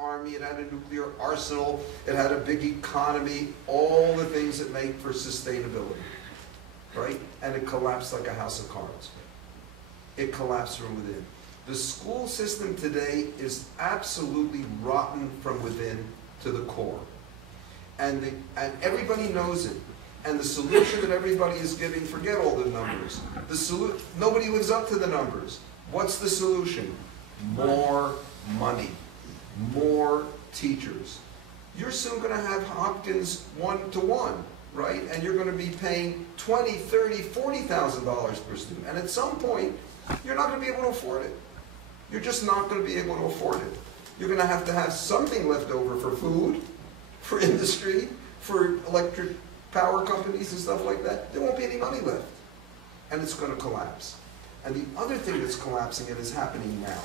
army, it had a nuclear arsenal, it had a big economy, all the things that make for sustainability, right? And it collapsed like a house of cards. It collapsed from within. The school system today is absolutely rotten from within to the core. And everybody knows it. And the solution that everybody is giving, forget all the numbers. Nobody lives up to the numbers. What's the solution? More money. More teachers. You're soon going to have Hopkins 1-to-1, right? And you're going to be paying $20,000, $30,000, $40,000 per student. And at some point, you're not going to be able to afford it. You're just not going to be able to afford it. You're going to have something left over for food, for industry, for electric power companies and stuff like that. There won't be any money left. And it's going to collapse. And the other thing that's collapsing, and is happening now,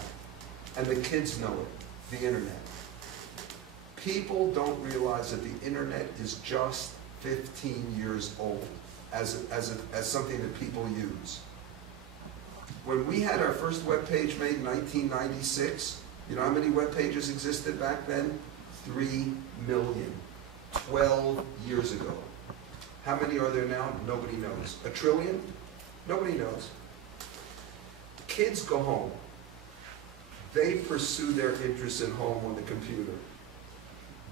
and the kids know it, the internet. People don't realize that the internet is just 15 years old as something that people use. When we had our first web page made in 1996, you know how many web pages existed back then? 3 million. 12 years ago. How many are there now? Nobody knows. 1 trillion? Nobody knows. Kids go home. They pursue their interests at home on the computer.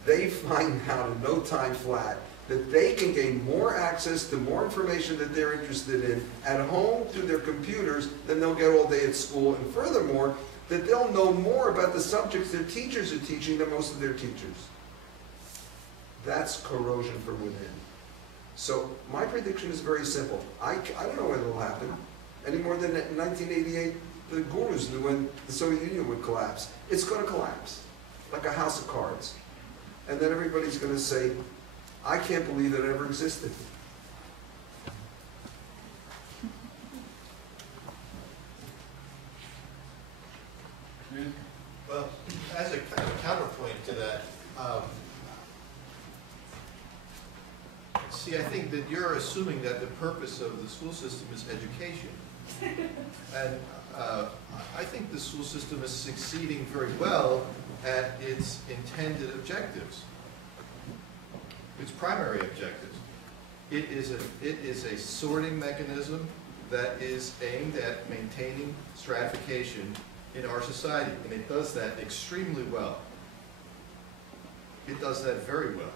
They find out in no time flat that they can gain more access to more information that they're interested in at home through their computers than they'll get all day at school. And furthermore, that they'll know more about the subjects their teachers are teaching than most of their teachers. That's corrosion from within. So my prediction is very simple. I don't know when it'll happen. Any more than in 1988, the gurus knew when the Soviet Union would collapse. It's going to collapse, like a house of cards. And then everybody's going to say, I can't believe that it ever existed. Well, as a kind of counterpoint to that, see, I think that you're assuming that the purpose of the school system is education. And I think the school system is succeeding very well at its intended objectives, its primary objectives. It is a sorting mechanism that is aimed at maintaining stratification in our society, and it does that extremely well. It does that very well.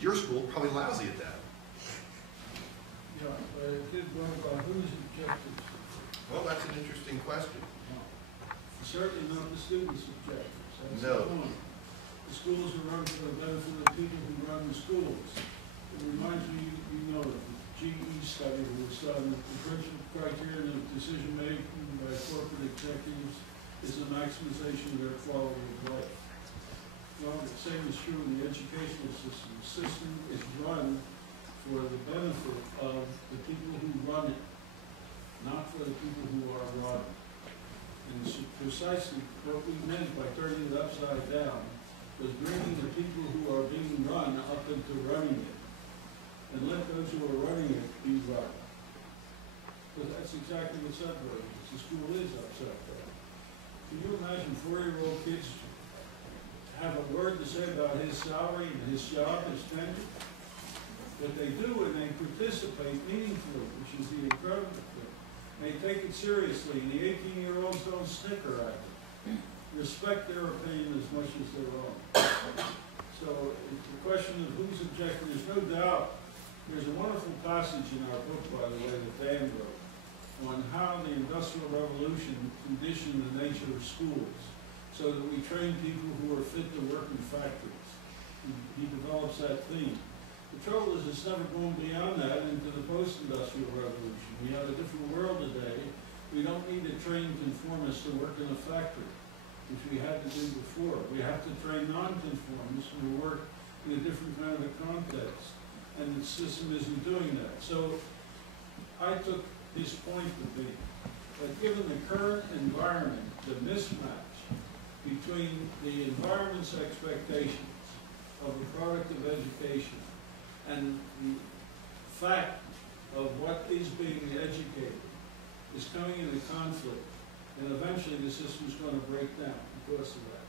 Your school probably lousy at that. Yeah, but it did run by whose objectives? Well, that's an interesting question. No. Certainly not the students' objectives. That's No. the point. The schools are run for the benefit of the people who run the schools. It reminds me, you know, of the GE study that was done, that the principal criterion of decision making by corporate executives is the maximization of their quality of life. Well, the same is true in the educational system. The system is run for the benefit of the people who run it, not for the people who are run. And it's precisely what we meant by turning it upside down, was bringing the people who are being run up into running it, and let those who are running it be run. But that's exactly what's happening. The school is upside down. Can you imagine 4-year-old kids have a word to say about his salary and his job, his tenure? But they do, and they participate meaningfully, which is the incredible thing. They take it seriously, and the 18-year-olds don't snicker at it. Respect their opinion as much as their own. So the question of whose objective, there's no doubt. There's a wonderful passage in our book, by the way, that Dan wrote, on how the Industrial Revolution conditioned the nature of schools, so that we train people who are fit to work in factories. He develops that theme. The trouble is it's never going beyond that into the post-industrial revolution. We have a different world today. We don't need to train conformists to work in a factory, which we had to do before. We have to train non-conformists who work in a different kind of a context. And the system isn't doing that. So I took his point to be that given the current environment, the mismatch between the environment's expectations of the product of education and the fact of what is being educated is coming into conflict, and eventually the system's going to break down because of that.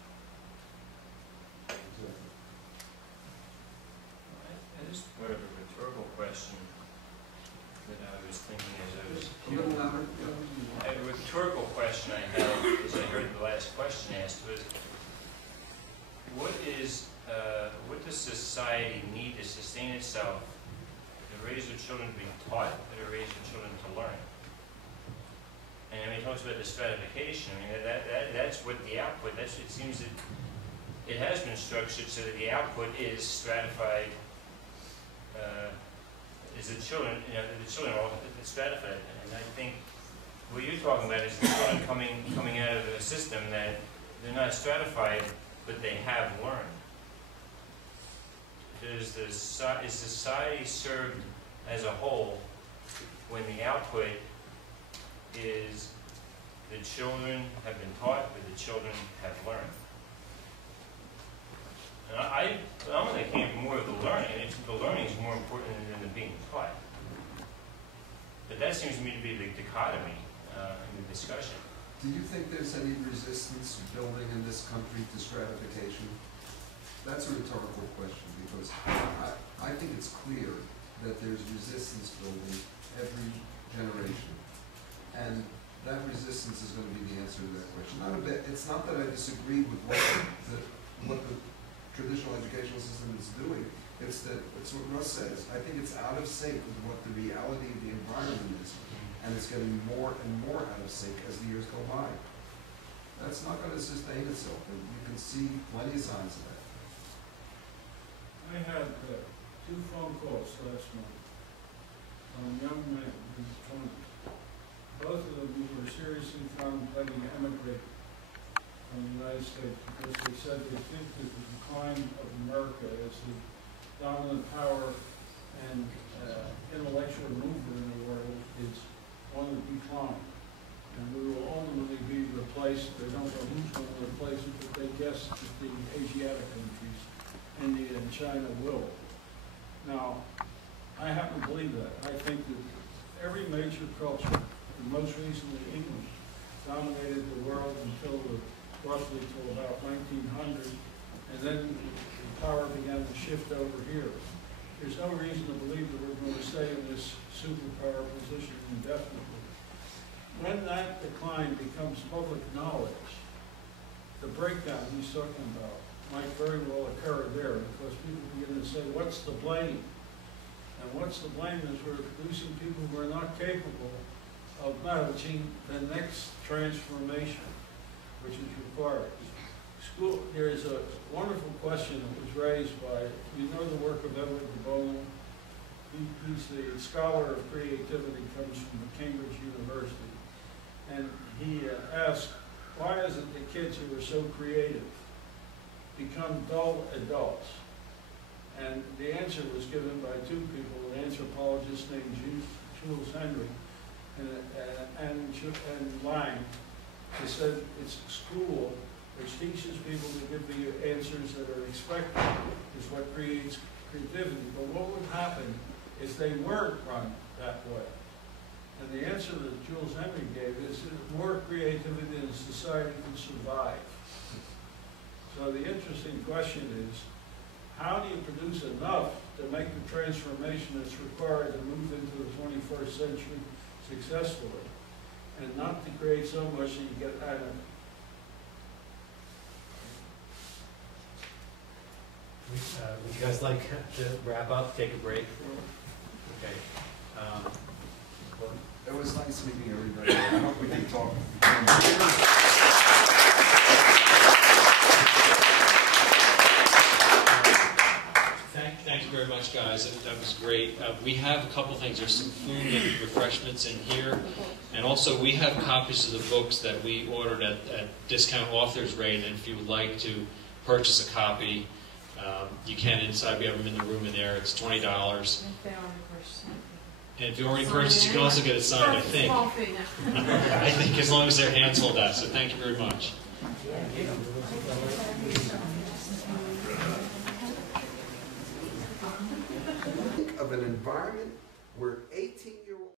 thinking as I was. A little louder. A rhetorical question I had, as I heard the last question asked, was what does society need to sustain itself, to raise their children to be taught, or to raise their children to learn? And I mean, he talks about the stratification. I mean, that's what the output, it seems that it has been structured so that the output is stratified, is the children, the children are all stratified. And I think what you're talking about is the children coming out of a system that they're not stratified, but they have learned. Is society served as a whole when the output is the children have been taught, but the children have learned? And I'm in the camp more of the learning, and the learning is more important than the being taught. But that seems to me to be the dichotomy in the discussion. Do you think there's any resistance building in this country to stratification? That's a rhetorical question, because I think it's clear that there's resistance building every generation. And that resistance is going to be the answer to that question. Not a bit. It's not that I disagree with what the traditional educational system is doing. It's what Russ says. I think it's out of sync with what the reality of the environment is. And it's getting more and more out of sync as the years go by. That's not going to sustain itself, and you can see plenty of signs of that. I had 2 phone calls last month from young men in his 20s. Both of them were seriously contemplating emigrating from the United States because they said they think that the decline of America as the dominant power and intellectual mover in the world is on the decline. And we will ultimately be replaced. They don't know who's going to replace it, but they guess that the Asiatic countries, India and China, will. Now, I happen to believe that. I think that every major culture, and most recently English, dominated the world until roughly till about 1900, and then the power began to shift over here. There's no reason to believe that we're going to stay in this superpower position indefinitely. When that decline becomes public knowledge, the breakdown he's talking about might very well occur there, because people begin to say, what's the blame? And what's the blame is we're producing people who are not capable of managing the next transformation, which is required. There is a wonderful question that was raised by, you know, the work of Edward de Bono. He's the scholar of creativity, comes from Cambridge University. And he asked, why is it that kids who are so creative become dull adults? And the answer was given by 2 people, an anthropologist named Jules Henry and Lang. They said it's school which teaches people to give the answers that are expected is what creates creativity. But what would happen if they weren't run that way? And the answer that Jules Henry gave is that more creativity than society can survive. So the interesting question is, how do you produce enough to make the transformation that's required to move into the 21st century successfully, and not to create so much that you get out of it? Would you guys like to wrap up, take a break? Okay. It was nice meeting everybody. I hope we can talk. Thank you very much, guys. That was great. We have a couple things. There's some food and refreshments in here. And also, we have copies of the books that we ordered at discount authors rate. And if you would like to purchase a copy, you can inside. We have them in the room in there. It's $20. And if you already purchased, you can also get it signed, I think. I think as long as their hands hold out. So thank you very much. Of an environment where 18